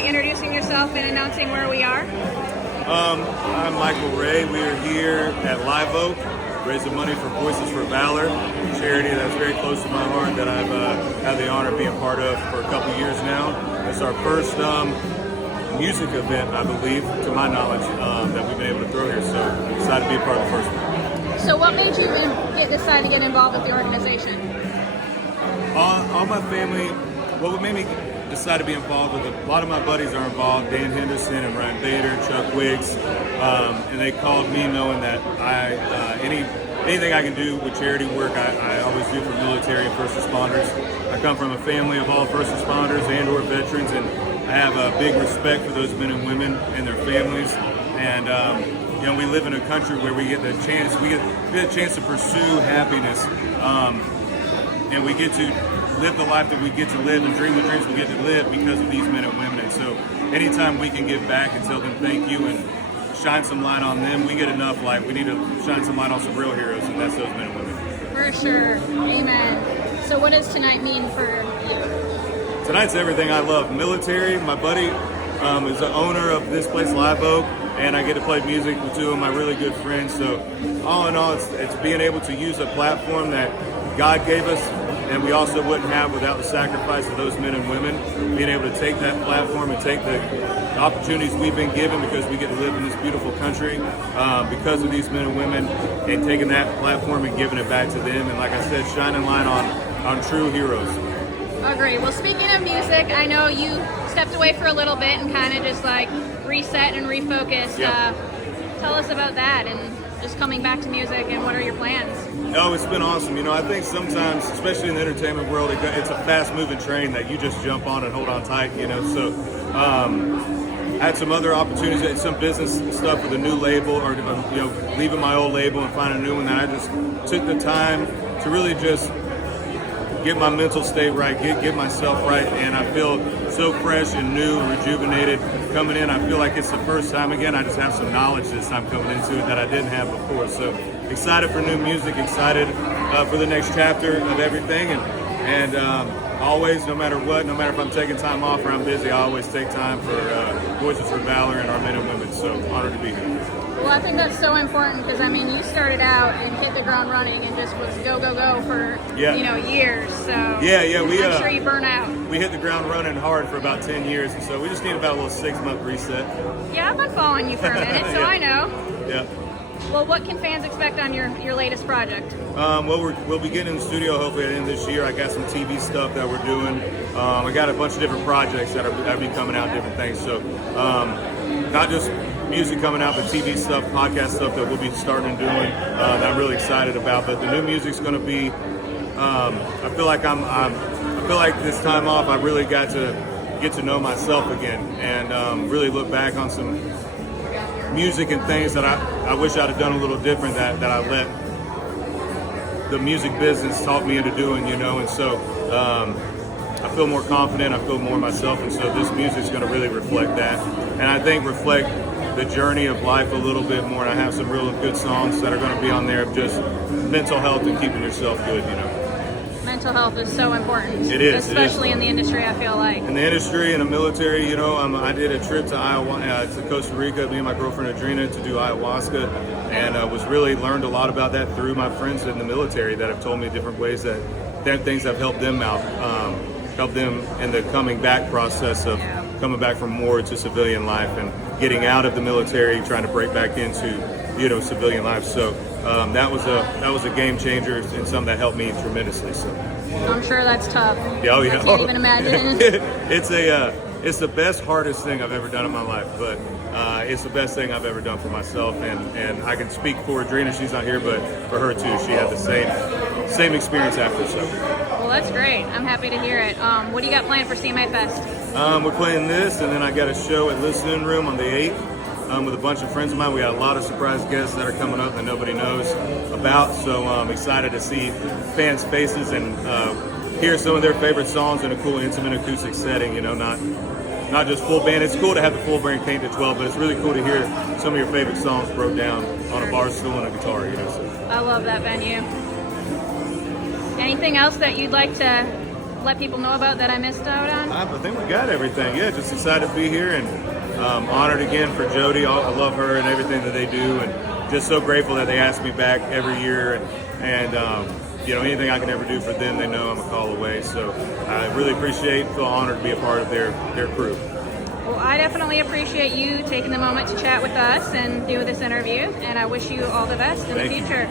by introducing yourself and announcing where we are? I'm Michael Ray. We are here at Live Oak, raising money for Voices For Valor, a charity that's very close to my heart that I've had the honor of being part of for a couple years now. It's our first music event, I believe, to my knowledge, that we've been able to throw here. So excited to be a part of the first one. So what made you decide to get involved with the organization? All my family, what made me decide to be involved with it, a lot of my buddies are involved, Dan Henderson and Ryan Bader, Chuck Wiggs, and they called me knowing that anything I can do with charity work, I always do for military and first responders. I come from a family of all first responders and or veterans, and I have a big respect for those men and women and their families. And we live in a country where we get the chance, we get a chance to pursue happiness, and we get to live the life that we get to live and dream the dreams we get to live because of these men and women. And so anytime we can give back and tell them thank you and shine some light on them, we get enough light. We need to shine some light on some real heroes, and that's those men and women. For sure. Amen. So what does tonight mean for you? Tonight's everything I love. Military, my buddy is the owner of this place, Live Oak, and I get to play music with two of my really good friends. So all in all, it's being able to use a platform that God gave us and we also wouldn't have without the sacrifice of those men and women, being able to take that platform and take the opportunities we've been given because we get to live in this beautiful country because of these men and women, and taking that platform and giving it back to them. And like I said, shining light on true heroes. Oh, great. Well, speaking of music, I know you stepped away for a little bit and kind of just like reset and refocused. Yep. Tell us about that and just coming back to music, and what are your plans? Oh, it's been awesome. I think sometimes, especially in the entertainment world, it's a fast-moving train that you just jump on and hold on tight, So I had some other opportunities, some business stuff with a new label, or, leaving my old label and finding a new one, that I just took the time to really just get my mental state right, get myself right, and I feel so fresh and new and rejuvenated coming in. I feel like it's the first time again. I just have some knowledge this time coming into it that I didn't have before. So excited for new music, excited for the next chapter of everything, and always, no matter what, no matter if I'm taking time off or I'm busy, I always take time for Voices For Valor and our men and women. So honored to be here. Well, I think that's so important because, you started out and hit the ground running and just was go for, years. So I'm sure you burn out. We hit the ground running hard for about 10 years, and so we just need about a little 6-month reset. Yeah, I've been following you for a minute, so I know. Yeah. Well, what can fans expect on your latest project? We'll be getting in the studio hopefully at the end of this year. I got some TV stuff that we're doing. I got a bunch of different projects that'll be coming out, different things. So not just music coming out, but TV stuff, podcast stuff that we'll be starting and doing that I'm really excited about. But the new music's going to be. I feel like this time off, I really got to get to know myself again and really look back on some music and things that I wish I'd have done a little different that I let the music business talk me into doing, and so I feel more confident, I feel more myself, and so this music's going to really reflect that, and I think reflect the journey of life a little bit more, and I have some real good songs that are going to be on there of just mental health and keeping yourself good, Mental health is so important. It is. Especially in the industry, I feel like. In the industry, in the military, I did a trip to to Costa Rica, me and my girlfriend Adrina, to do ayahuasca, and learned a lot about that through my friends in the military that have told me different ways that things have helped them out, helped them in the coming back process of coming back from war to civilian life and getting out of the military, trying to break back into civilian life. So that was a game changer and something that helped me tremendously. So I'm sure that's tough. Yeah, oh yeah. I can't even imagine. It's the best, hardest thing I've ever done in my life, but it's the best thing I've ever done for myself, and I can speak for Adrina. She's not here, but for her too. She had the same experience after. So. Well, that's great. I'm happy to hear it. What do you got planned for CMA Fest? We're playing this, and then I got a show at Listening Room on the 8th. With a bunch of friends of mine. We got a lot of surprise guests that are coming up that nobody knows about, so I'm excited to see fans' faces and hear some of their favorite songs in a cool, intimate acoustic setting, not just full band. It's cool to have the full band came to 12, but it's really cool to hear some of your favorite songs broke down on a bar stool and a guitar, So. I love that venue. Anything else that you'd like to let people know about that I missed out on? I think we got everything. Yeah, just excited to be here and honored again for Jody. I love her and everything that they do, and just so grateful that they ask me back every year. And anything I can ever do for them, they know I'm a call away. So I really feel honored to be a part of their crew. Well, I definitely appreciate you taking the moment to chat with us and do this interview, and I wish you all the best in the future.